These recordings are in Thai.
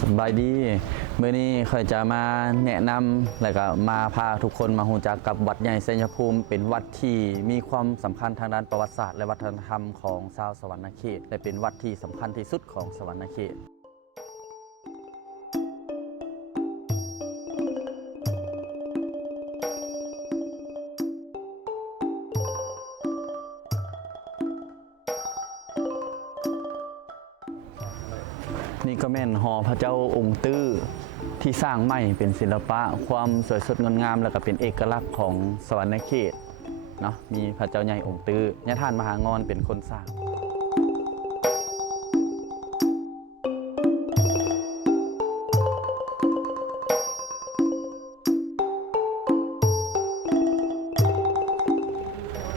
สบายดีเมื่อนี้ค่อยจะมาแนะนำแล้วก็มาพาทุกคนมารู้จักกับวัดใหญ่ชัยภูมิเป็นวัดที่มีความสำคัญทางด้านประวัติศาสตร์และวัฒนธรรมของชาวสวรรณเขตและเป็นวัดที่สำคัญที่สุดของสวรรณเขตนี่ก็แม่นหอพระเจ้าองค์ตื้อที่สร้างใหม่เป็นศิลปะความสวยสดงดงามแล้วก็เป็นเอกลักษณ์ของสวรรณเขตเนาะมีพระเจ้าใหญ่องค์ตื้อย่าท่านมหางอนเป็นคนสร้าง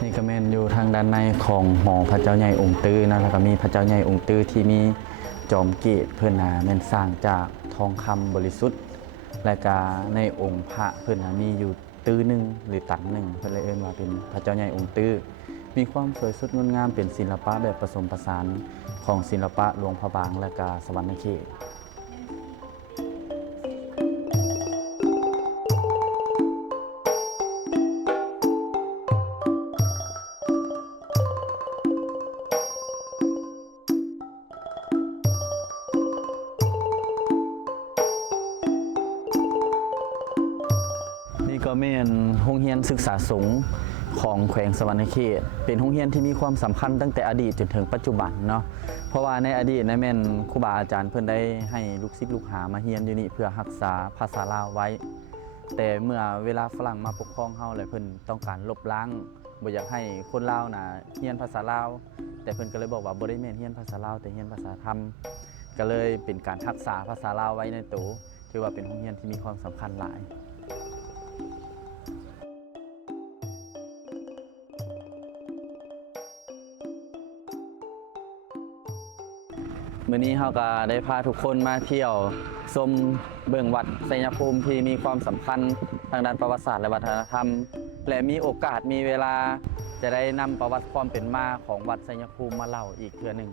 นี่ก็แม่นอยู่ทางด้านในของหอพระเจ้าใหญ่องค์ตื้อนะแล้วก็มีพระเจ้าใหญ่องค์ตื้อที่มีจอมเกตเพื่อนนาแม่นสร้างจากทองคำบริสุทธิ์และก็ในองค์พระเพื่อนนามีอยู่ตื้อหนึ่งหรือตันหนึ่งเพื่อนเลยเอิ้นว่าเป็นพระเจ้าใหญ่องค์ตื้อมีความสวยสดงดงามเป็นศิลปะแบบผสมผสานของศิลปะหลวงพระบางและก็สวรรณเขตนี่ก็แม่นโรงเรียนศึกษาสงฆ์ของแขวงสวรรณเขตเป็นโรงเรียนที่มีความสำคัญตั้งแต่อดีตจนถึงปัจจุบันเนาะเพราะว่าในอดีตนะแม่นครูบาอาจารย์เพิ่นได้ให้ลูกศิษย์ลูกหามาเรียนอยู่นี่เพื่อรักษาภาษาลาวไว้แต่เมื่อเวลาฝรั่งมาปกครองเฮาแล้วเพิ่นต้องการลบล้างบ่อยากให้คนลาวน่ะเรียนภาษาลาวแต่เพิ่นก็เลยบอกว่าบ่ได้แม่นเรียนภาษาลาวแต่เรียนภาษาธรรมก็เลยเป็นการรักษาภาษาลาวไว้ในตัวถือว่าเป็นโรงเรียนที่มีความสำคัญหลายมื้อนี้เราก็ได้พาทุกคนมาเที่ยวชมเบิ่งวัดชัยภูมิที่มีความสำคัญทางด้านประวัติศาสตร์และวัฒนธรรมและมีโอกาสมีเวลาจะได้นำประวัติความเป็นมาของวัดชัยภูมิมาเล่าอีกเทื่อหนึ่ง